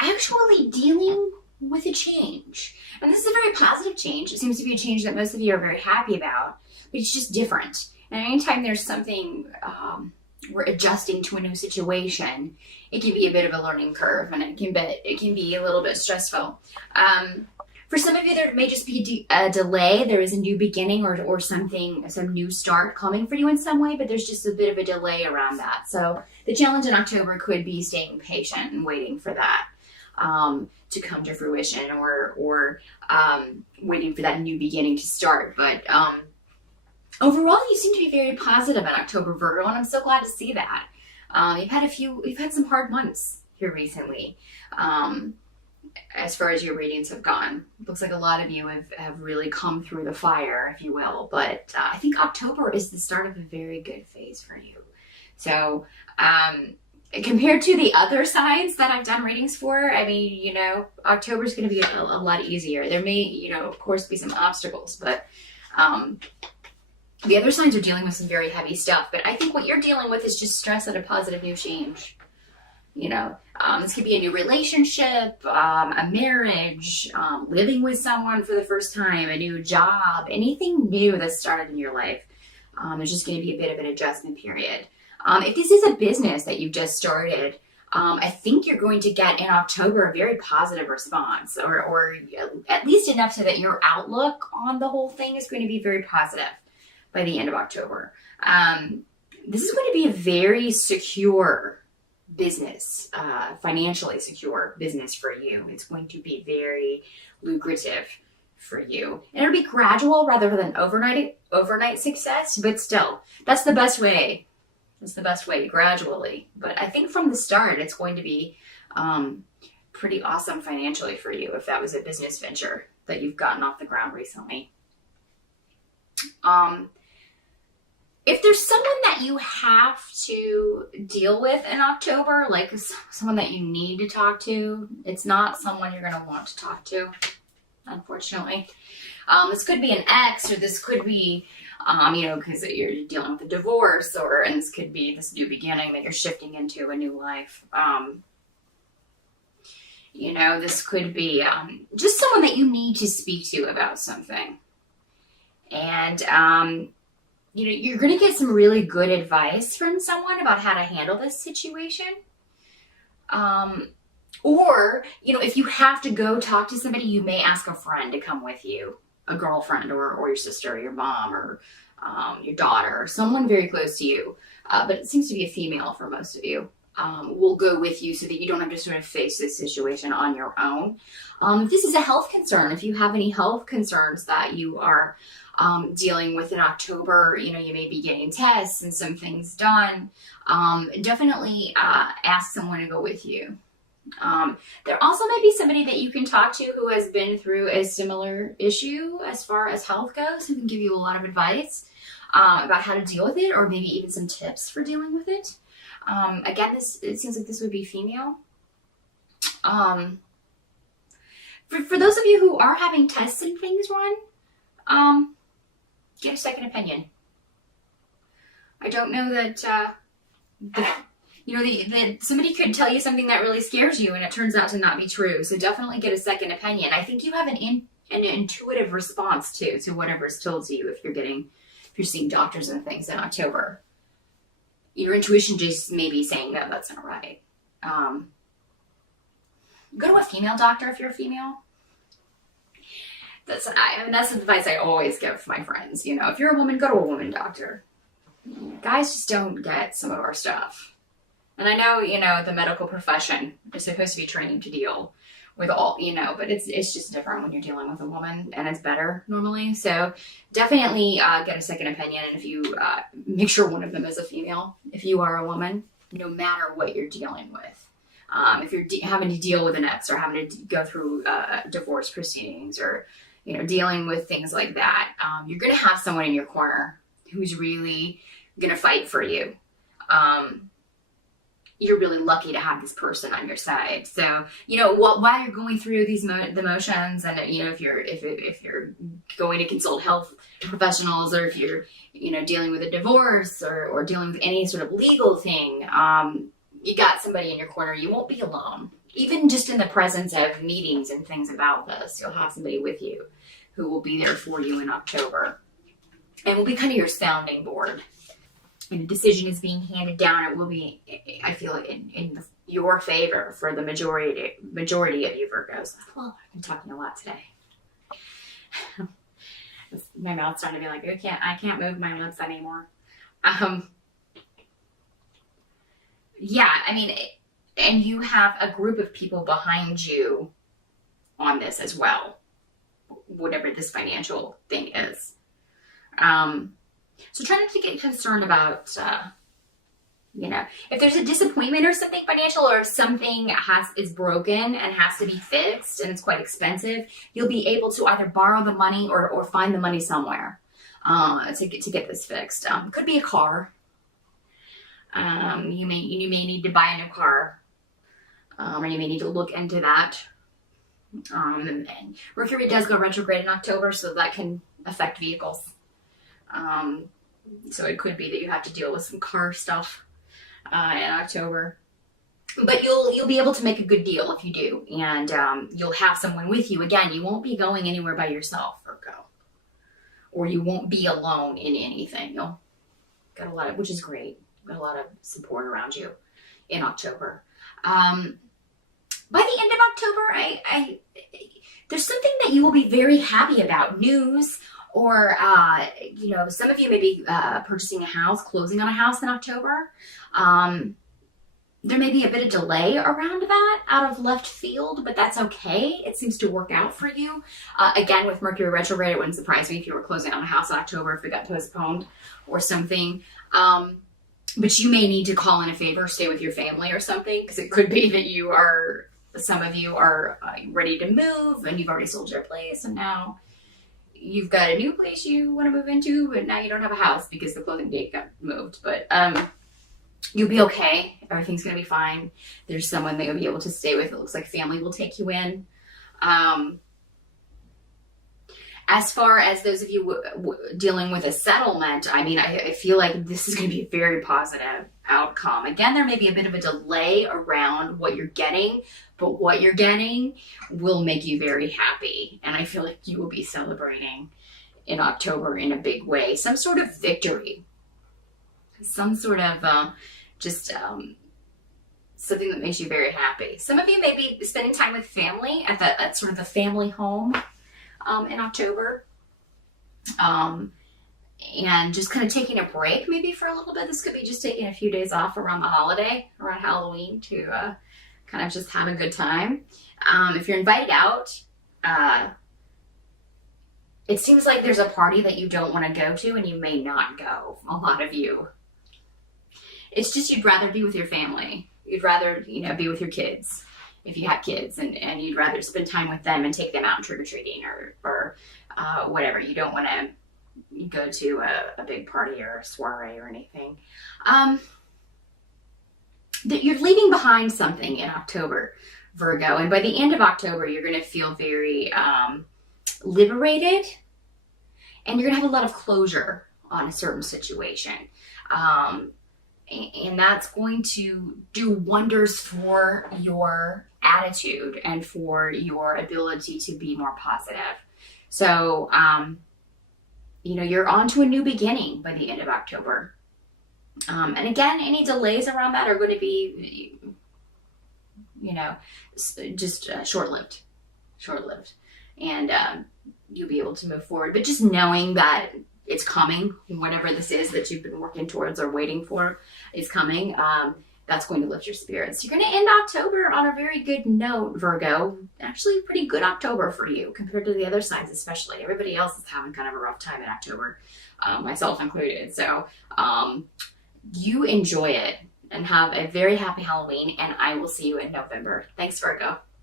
actually dealing with a change. And this is a very positive change. It seems to be a change that most of you are very happy about, but it's just different. And anytime there's something we're adjusting to a new situation, it can be a bit of a learning curve, and it can be a little bit stressful. For some of you, there may just be a delay. There is a new beginning or something, some new start coming for you in some way, but there's just a bit of a delay around that. So the challenge in October could be staying patient and waiting for that to come to fruition, or waiting for that new beginning to start. But overall, you seem to be very positive in October, Virgo, and I'm so glad to see that. You've had some hard months here recently. As far as your readings have gone, it looks like a lot of you have really come through the fire, if you will. But I think October is the start of a very good phase for you. So compared to the other signs that I've done readings for, I mean, October is going to be a lot easier. There may, of course, be some obstacles, but the other signs are dealing with some very heavy stuff. But I think what you're dealing with is just stress and a positive new change. This could be a new relationship, a marriage, living with someone for the first time, a new job, anything new that started in your life. There's just going to be a bit of an adjustment period. If this is a business that you've just started, I think you're going to get in October a very positive response, or at least enough so that your outlook on the whole thing is going to be very positive by the end of October. This is going to be a very secure business, financially secure business for you. It's going to be very lucrative for you. And it'll be gradual rather than overnight success, but still, that's the best way. It's the best way, gradually. But I think from the start, it's going to be pretty awesome financially for you if that was a business venture that you've gotten off the ground recently. If there's someone that you have to deal with in October, like someone that you need to talk to, it's not someone you're going to want to talk to, unfortunately. This could be an ex, or this could be, because you're dealing with a divorce, and this could be this new beginning that you're shifting into a new life. This could be just someone that you need to speak to about something. And, you're going to get some really good advice from someone about how to handle this situation. Or, if you have to go talk to somebody, you may ask a friend to come with you, a girlfriend or your sister or your mom or your daughter, or someone very close to you. But it seems to be a female for most of you. Will go with you so that you don't have to sort of face this situation on your own. If this is a health concern, if you have any health concerns that you are dealing with in October, you may be getting tests and some things done, definitely ask someone to go with you. There also may be somebody that you can talk to who has been through a similar issue as far as health goes, who can give you a lot of advice about how to deal with it, or maybe even some tips for dealing with it. Again, it seems like this would be female. For those of you who are having tests and things run, get a second opinion. I don't know that, that somebody could tell you something that really scares you and it turns out to not be true. So definitely get a second opinion. I think you have an intuitive response to whatever is told to you if you're seeing doctors and things in October. Your intuition just may be saying, no, that's not right. Go to a female doctor if you're a female. That's the advice I always give my friends. If you're a woman, go to a woman doctor. Guys just don't get some of our stuff. And I know, the medical profession is supposed to be trained to deal with all, but it's just different when you're dealing with a woman, and it's better normally. So definitely get a second opinion. And if you make sure one of them is a female, if you are a woman, no matter what you're dealing with. If you're having to deal with an ex, or having to go through divorce proceedings, or dealing with things like that, you're going to have someone in your corner who's really going to fight for you. You're really lucky to have this person on your side. So, while you're going through these the motions, and if you're going to consult health professionals, or if you're dealing with a divorce, or dealing with any sort of legal thing, you got somebody in your corner. You won't be alone. even just in the presence of meetings and things about this, you'll have somebody with you who will be there for you in October and will be kind of your sounding board. And a decision is being handed down, it will be, I feel, in your favor for the majority of you Virgos. Well, I'm talking a lot today. My mouth's starting to be like, I can't move my lips anymore. Yeah, I mean, and you have a group of people behind you on this as well, whatever this financial thing is. So try not to get concerned about, if there's a disappointment or something financial, or if something is broken and has to be fixed and it's quite expensive, you'll be able to either borrow the money or find the money somewhere to get this fixed. Could be a car. You may need to buy a new car, or you may need to look into that. And Mercury does go retrograde in October, so that can affect vehicles. So it could be that you have to deal with some car stuff in October, but you'll be able to make a good deal if you do, and you'll have someone with you. Again, you won't be going anywhere by yourself, Virgo, or you won't be alone in anything. You'll get a lot of, which is great. Got a lot of support around you in October. By the end of October, there's something that you will be very happy about. News, or some of you may be purchasing a house, closing on a house in October. There may be a bit of delay around that out of left field, but that's okay. It seems to work out for you. Again, with Mercury retrograde, it wouldn't surprise me if you were closing on a house in October if it got postponed or something. But you may need to call in a favor, stay with your family or something, because it could be that some of you are ready to move and you've already sold your place and now you've got a new place you want to move into, but now you don't have a house because the closing date got moved. But you'll be okay. Everything's going to be fine. There's someone that you'll be able to stay with. It looks like family will take you in. As far as those of you dealing with a settlement, I mean, I feel like this is going to be a very positive outcome. Again, there may be a bit of a delay around what you're getting, but what you're getting will make you very happy. And I feel like you will be celebrating in October in a big way. Some sort of victory. Some sort of something that makes you very happy. Some of you may be spending time with family at sort of the family home in October, and just kind of taking a break maybe for a little bit. This could be just taking a few days off around the holiday, around Halloween, to kind of just have a good time. If you're invited out, it seems like there's a party that you don't want to go to and you may not go, a lot of you. It's just you'd rather be with your family. You'd rather, be with your kids. If you have kids, and you'd rather spend time with them and take them out trick-or-treating or whatever. You don't want to go to a big party or a soiree or anything. That you're leaving behind something in October, Virgo. And by the end of October, you're going to feel very liberated. And you're going to have a lot of closure on a certain situation. And that's going to do wonders for your attitude and for your ability to be more positive. So, you're on to a new beginning by the end of October. And again, any delays around that are going to be, just short-lived. And you'll be able to move forward. But just knowing that it's coming, whatever this is that you've been working towards or waiting for is coming, that's going to lift your spirits. You're going to end October on a very good note, Virgo. Actually, pretty good October for you compared to the other signs, especially. Everybody else is having kind of a rough time in October, myself included. So you enjoy it and have a very happy Halloween, and I will see you in November. Thanks, Virgo.